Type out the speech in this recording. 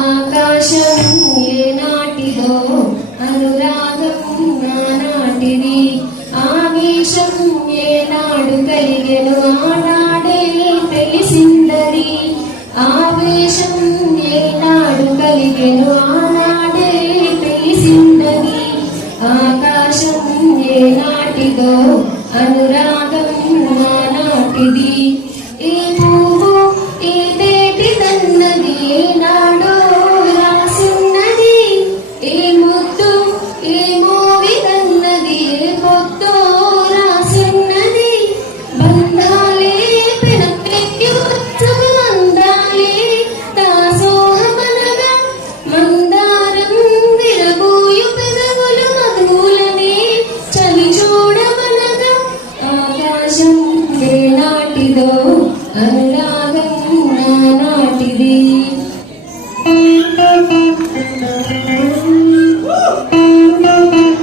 ఆకాశం ఏనాటిదో అనురాగం నానాటిది ఆవేశం ఏనాడు కలిగెను ఆనాడే తెలిసిందది ఆవేశం ఏనాడు కలిగెను ఆనాడే తెలిసిందది ఆకాశం ఏనాటిదో అనురాగం నానాటిది ఈ పువ్వు ఏదేటి తన్నది ఏనాడో రాసున్నది ఏ ముద్దు ఏమో విదన్నది ఏ పొద్దో రాసున్నది బంధాలే పెనపెక్కి వచ్చము మందాలే దాసోహమనగా మందారం విరబూయు పెదవులు మధువులనే చలి చూడమనగా ఆకాశం ఏనాటిదో